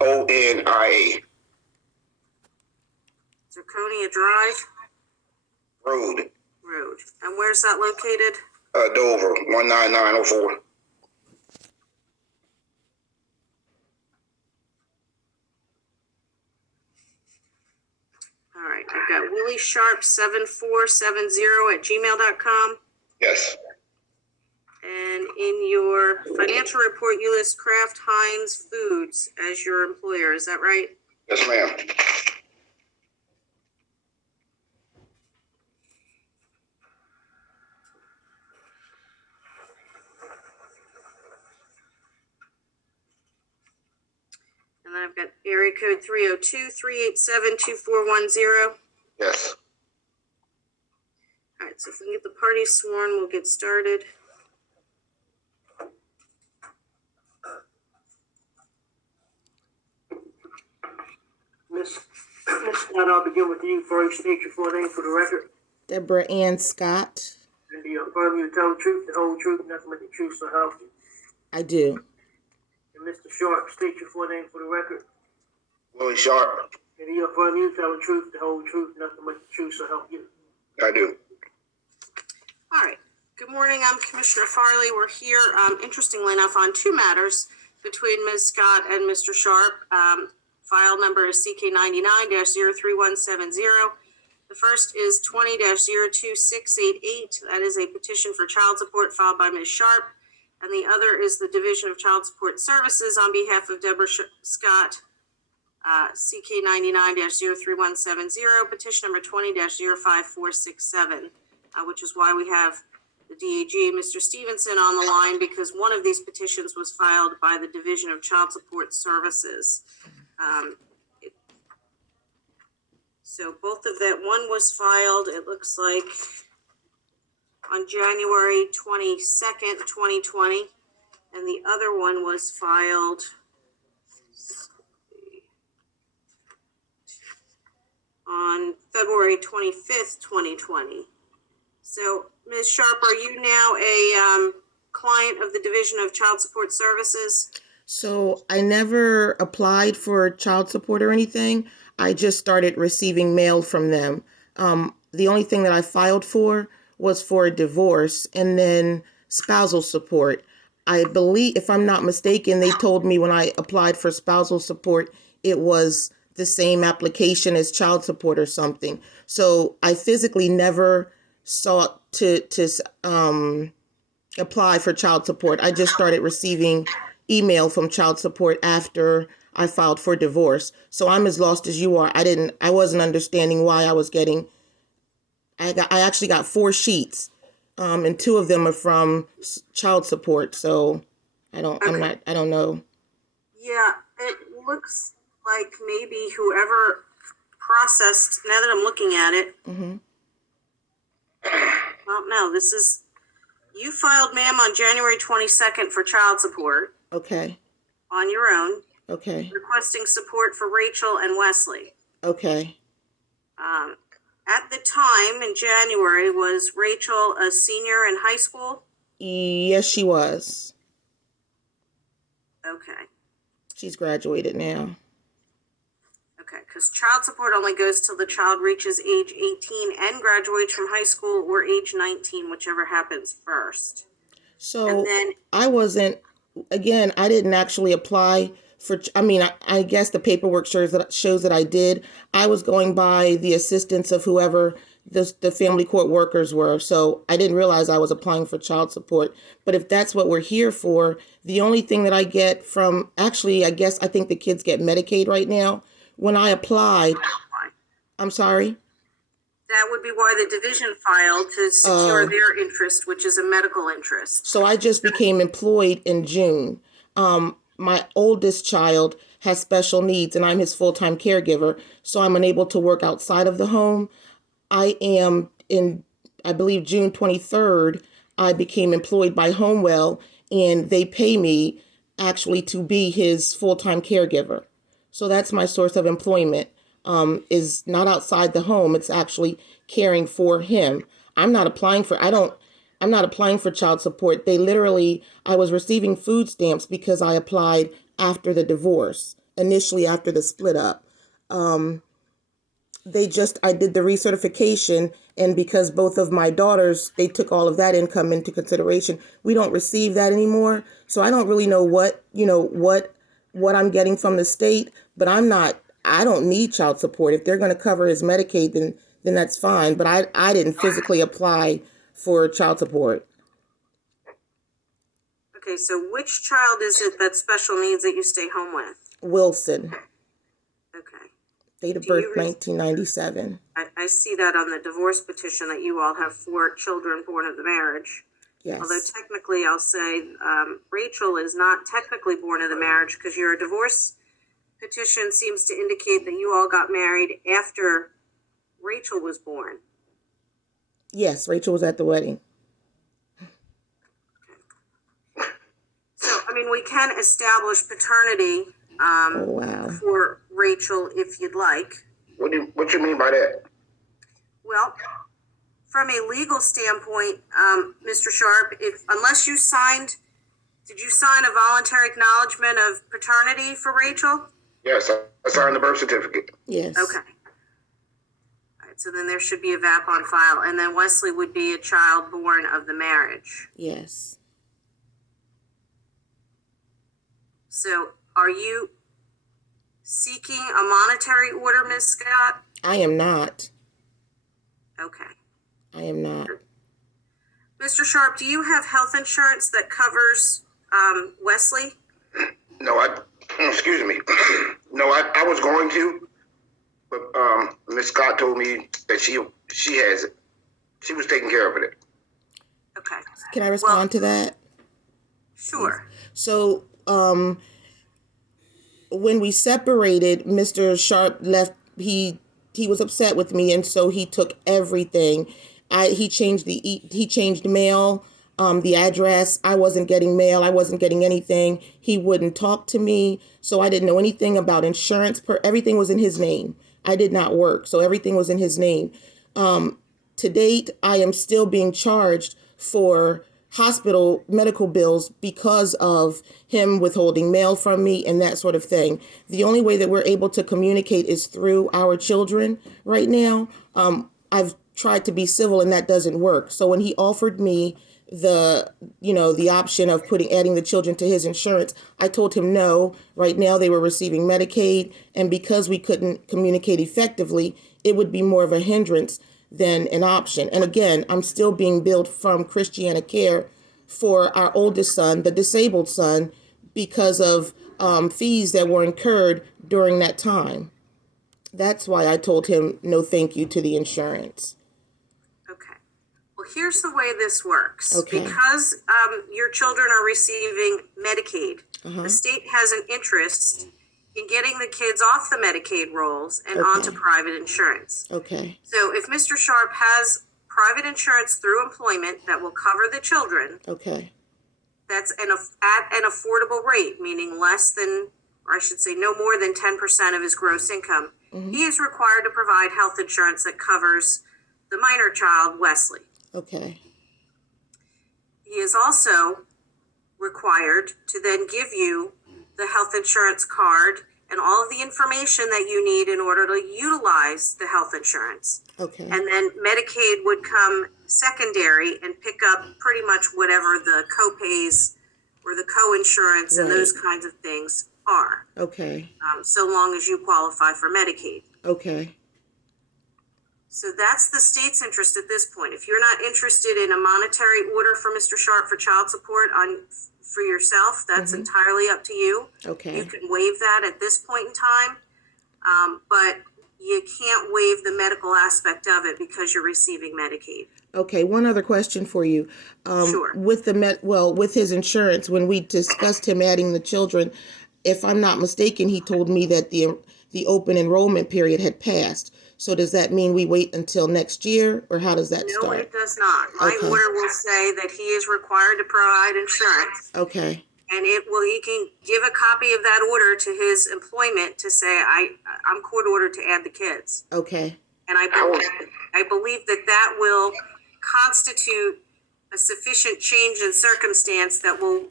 Onia. Zirconia Drive Road. And where's that located? Dover, 19904. All right, I've got Willie Sharp 7470@gmail.com. Yes. And in your financial report, you list Kraft Heinz Foods as your employer. Is that right? Yes, ma'am. And then I've got area code 302-387-2410. Yes. All right, so if we can get the party sworn, we'll get started. Miss Scott, I'll begin with you first. State your full name for the record. Deborah Ann Scott. And do you affirm you tell the truth, the whole truth, nothing but the truth, so help you? I do. And Mr. Sharp, state your full name for the record. Willie Sharp. And do you affirm you tell the truth, the whole truth, nothing but the truth, so help you? I do. All right. Good morning. I'm Commissioner Farley. We're here, interestingly enough, on two matters between Ms. Scott and Mr. Sharp. File number is CK99-03170. The first is 20-02688. That is a petition for child support filed by Ms. Sharp. And the other is the Division of Child Support Services on behalf of Deborah Scott, CK99-03170, petition number 20-05467, which is why we have the DAG, Mr. Stevenson, on the line, because one of these petitions was filed by the Division of Child Support Services. So both of that, one was filed, it looks like, on January 22nd, 2020, and the other one was filed on February 25th, 2020. So, Ms. Sharp, are you now a client of the Division of Child Support Services? So I never applied for child support or anything. I just started receiving mail from them. The only thing that I filed for was for a divorce and then spousal support. I believe, if I'm not mistaken, they told me when I applied for spousal support, it was the same application as child support or something. So I physically never sought to apply for child support. I just started receiving email from child support after I filed for divorce. So I'm as lost as you are. I wasn't understanding why I was getting, I actually got 4 sheets, and 2 of them are from child support. So I don't know. Yeah, it looks like maybe whoever processed, now that I'm looking at it, well, no, this is, you filed, ma'am, on January 22nd for child support. Okay. On your own. Okay. Requesting support for Rachel and Wesley. Okay. At the time in January, was Rachel a senior in high school? Yes, she was. Okay. She's graduated now. Okay, because child support only goes till the child reaches age 18 and graduates from high school, or age 19, whichever happens first. So I didn't actually apply for, I guess the paperwork shows that I did. I was going by the assistance of whoever the family court workers were. So I didn't realize I was applying for child support. But if that's what we're here for, the only thing that I get from, I think the kids get Medicaid right now. When I applied, I'm sorry? That would be why the division filed, to secure their interest, which is a medical interest. So I just became employed in June. My oldest child has special needs, and I'm his full-time caregiver, so I'm unable to work outside of the home. I believe June 23rd, I became employed by Homewell, and they pay me actually to be his full-time caregiver. So that's my source of employment, is not outside the home. It's actually caring for him. I'm not applying for child support. I was receiving food stamps because I applied after the divorce. initially after the split up. I did the recertification, and because both of my daughters, they took all of that income into consideration. We don't receive that anymore. So I don't really know what I'm getting from the state, but I don't need child support. If they're going to cover his Medicaid, then that's fine. But I didn't physically apply for child support. Okay, so which child is it that's special needs that you stay home with? Wilson, Okay. date of Do you birth re- 1997. I see that on the divorce petition that you all have 4 children born of the marriage. Yes. Although technically, I'll say Rachel is not technically born of the marriage because your divorce petition seems to indicate that you all got married after Rachel was born. Yes, Rachel was at the wedding. So, I mean, we can establish paternity Oh, wow. for Rachel if you'd like. What you mean by that? Well, from a legal standpoint, Mr. Sharp, unless you did you sign a voluntary acknowledgement of paternity for Rachel? Yes, I signed the birth certificate. Yes. Okay. All right, so then there should be a VAP on file, and then Wesley would be a child born of the marriage. Yes. So are you seeking a monetary order, Ms. Scott? I am not. Okay. I am not. Mr. Sharp, do you have health insurance that covers Wesley? No, excuse me. No, I was going to, but Miss Scott told me that she has it. She was taking care of it. Okay. Can I respond to that? Sure. So, when we separated, Mr. Sharp left. He was upset with me, and so he took everything. He changed mail, the address. I wasn't getting mail. I wasn't getting anything. He wouldn't talk to me, so I didn't know anything about insurance. Everything was in his name. I did not work, so everything was in his name. To date, I am still being charged for hospital medical bills because of him withholding mail from me and that sort of thing. The only way that we're able to communicate is through our children right now. I've tried to be civil and that doesn't work. So when he offered me the option of adding the children to his insurance, I told him no. Right now they were receiving Medicaid, and because we couldn't communicate effectively, it would be more of a hindrance than an option. And again, I'm still being billed from Christiana Care for our oldest son, the disabled son, because of fees that were incurred during that time. That's why I told him no thank you to the insurance. Okay. Well, here's the way this works. Okay. Because your children are receiving Medicaid, the state has an interest in getting the kids off the Medicaid rolls and onto private insurance. Okay. So if Mr. Sharp has private insurance through employment that will cover the children, Okay. that's at an affordable rate, meaning less than, or I should say no more than 10% of his gross income, he is required to provide health insurance that covers the minor child, Wesley. Okay. He is also required to then give you the health insurance card and all of the information that you need in order to utilize the health insurance. Okay. And then Medicaid would come secondary and pick up pretty much whatever the co-pays or the co-insurance and those kinds of things are, Okay. so long as you qualify for Medicaid. Okay. So that's the state's interest at this point. If you're not interested in a monetary order for Mr. Sharp for child support for yourself, that's entirely up to you. Okay. You can waive that at this point in time, but you can't waive the medical aspect of it because you're receiving Medicaid. Okay, one other question for you. Sure. With with his insurance, when we discussed him adding the children, if I'm not mistaken, he told me that the open enrollment period had passed. So does that mean we wait until next year, or how does that No, start? it does not. My Okay. order will say that he is required to provide insurance, Okay. and he can give a copy of that order to his employment to say, I'm court ordered to add the kids. Okay. And I believe that will constitute a sufficient change in circumstance that will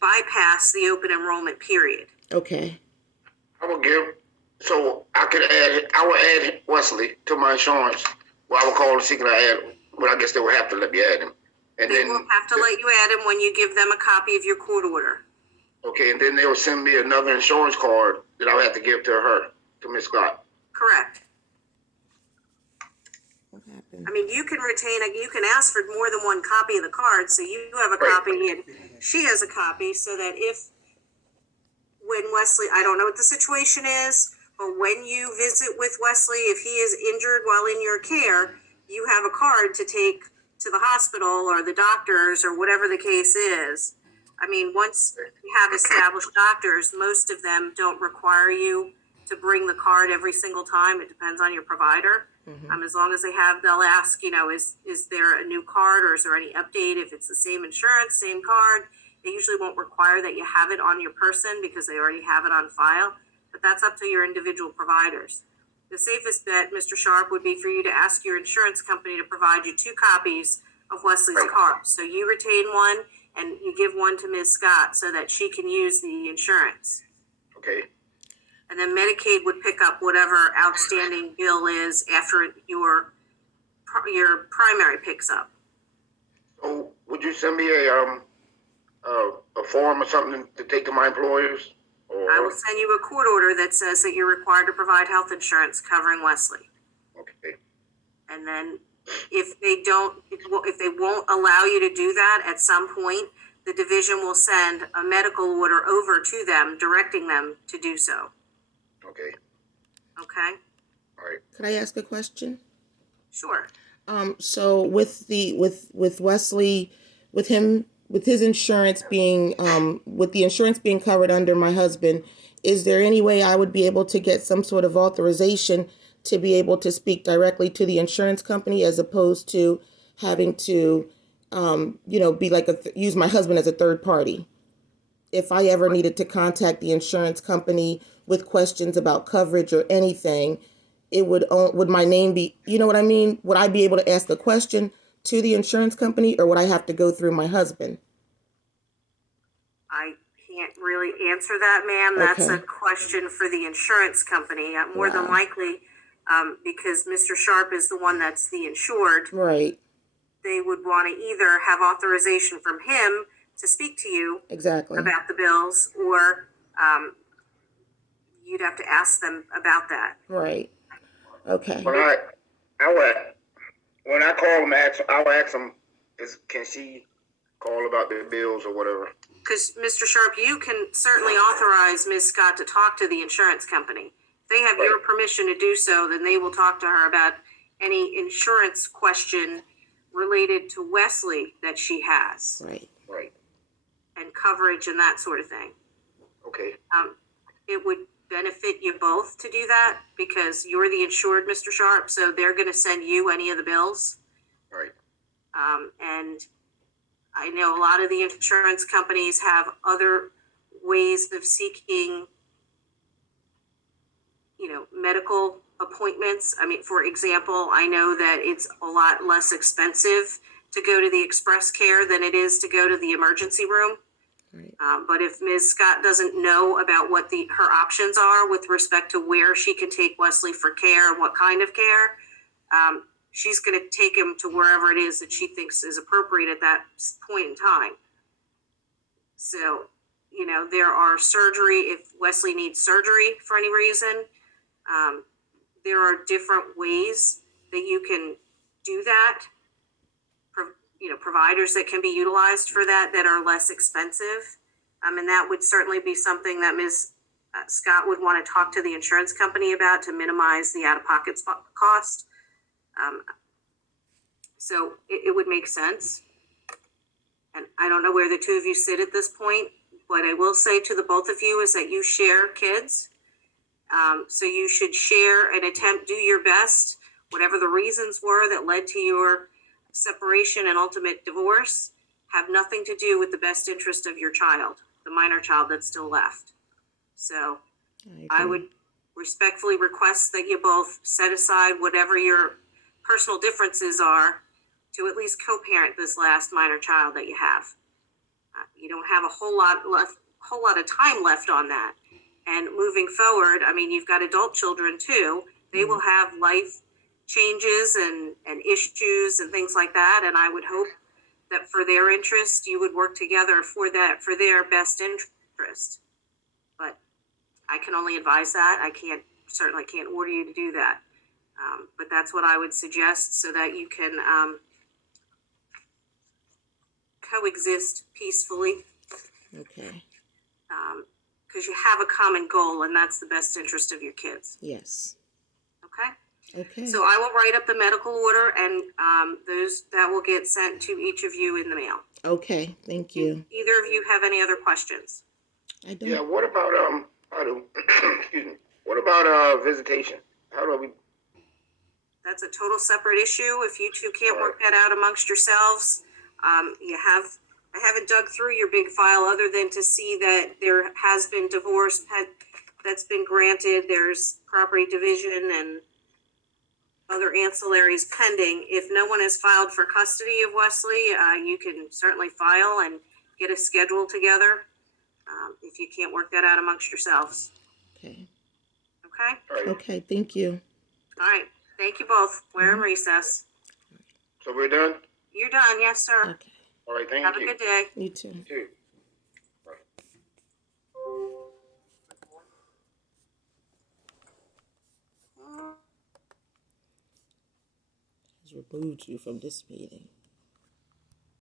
bypass the open enrollment period. Okay. would give, so I would add Wesley to my insurance. Well, I would call and see can I add, well, I guess they would have to let me add him. And They then, will have to let you add him when you give them a copy of your court order. okay, and then they'll send me another insurance card that I'll have to give to her, to Miss Scott. Correct. What happened? I mean, you can ask for more than one copy of the card, so you have a Right. copy and she has a copy, so that when Wesley, I don't know what the situation is, but when you visit with Wesley, if he is injured while in your care, you have a card to take to the hospital or the doctors or whatever the case is. I mean, once you have established doctors, most of them don't require you to bring the card every single time. It depends on your provider. As long as they'll ask, is there a new card or is there any update? If it's the same insurance, same card, they usually won't require that you have it on your person because they already have it on file. But that's up to your individual providers. The safest bet, Mr. Sharp, would be for you to ask your insurance company to provide you 2 copies of Wesley's card. So you retain one and you give one to Ms. Scott so that she can use the insurance. Okay, And then Medicaid would pick up whatever outstanding bill is after your primary picks up. so would you send me a form or something to take to my employers? Or, I will send you a court order that says that you're required to provide health insurance covering Wesley. okay, And then if they won't allow you to do that at some point, the division will send a medical order over to them, directing them to do so. okay, Okay? all right. Could I ask a question? Sure. So with Wesley, with his insurance being, with the insurance being covered under my husband, is there any way I would be able to get some sort of authorization to be able to speak directly to the insurance company as opposed to having to, be like use my husband as a third party? If I ever needed to contact the insurance company with questions about coverage or anything, would my name be, you know what I mean? Would I be able to ask the question to the insurance company, or would I have to go through my husband? I can't really answer that, ma'am. That's Okay. a question for the insurance company. More than Wow. likely, because Mr. Sharp is the one that's the insured, Right. they would want to either have authorization from him to speak to you Exactly. about the bills, or you'd have to ask them about that. Right. Okay. When when I call them, I'll ask them, can she call about the bills or whatever? Because, Mr. Sharp, you can certainly authorize Ms. Scott to talk to the insurance company. If they have your permission to do so, then they will talk to her about any insurance question related to Wesley that she has, Right. Right, and coverage and that sort of thing. okay, It would benefit you both to do that because you're the insured, Mr. Sharp, so they're going to send you any of the bills. right, And I know a lot of the insurance companies have other ways of seeking, medical appointments. I mean, for example, I know that it's a lot less expensive to go to the express care than it is to go to the emergency room. Right. But if Ms. Scott doesn't know about what her options are with respect to where she can take Wesley for care, what kind of care, she's going to take him to wherever it is that she thinks is appropriate at that point in time. So, there are surgery, if Wesley needs surgery for any reason, there are different ways that you can do that. Providers that can be utilized for that are less expensive. And that would certainly be something that Ms. Scott would want to talk to the insurance company about to minimize the out-of-pocket cost. So it would make sense. And I don't know where the two of you sit at this point. What I will say to the both of you is that you share kids. So you should share and do your best, whatever the reasons were that led to your separation and ultimate divorce, have nothing to do with the best interest of your child, the minor child that's still left. So I would respectfully request that you both set aside whatever your personal differences are to at least co-parent this last minor child that you have. You don't have a whole lot of time left on that. And moving forward, I mean, you've got adult children too. They will have life changes and issues and things like that. And I would hope that for their interest, you would work together for that, for their best interest. But I can only advise that. I certainly can't order you to do that. But that's what I would suggest so that you can coexist peacefully, Okay. because you have a common goal, and that's the best interest of your kids. Yes. Okay? Okay. So I will write up the medical order, and that will get sent to each of you in the mail. Okay. Thank you. Either of you have any other questions? I don't. Yeah, what about, excuse me, what about, visitation? How do we, That's a total separate issue. If you two can't work that out amongst yourselves, I haven't dug through your big file other than to see that there has been divorce that's been granted. There's property division and other ancillaries pending. If no one has filed for custody of Wesley, you can certainly file and get a schedule together, if you can't work that out amongst yourselves. Okay. Okay? all right, Okay. Thank you. All right. Thank you both. We're in recess. so we're done? You're done. Yes, sir. Okay. All right, thank Have a you. good day. You too. Too. Has removed you from this meeting.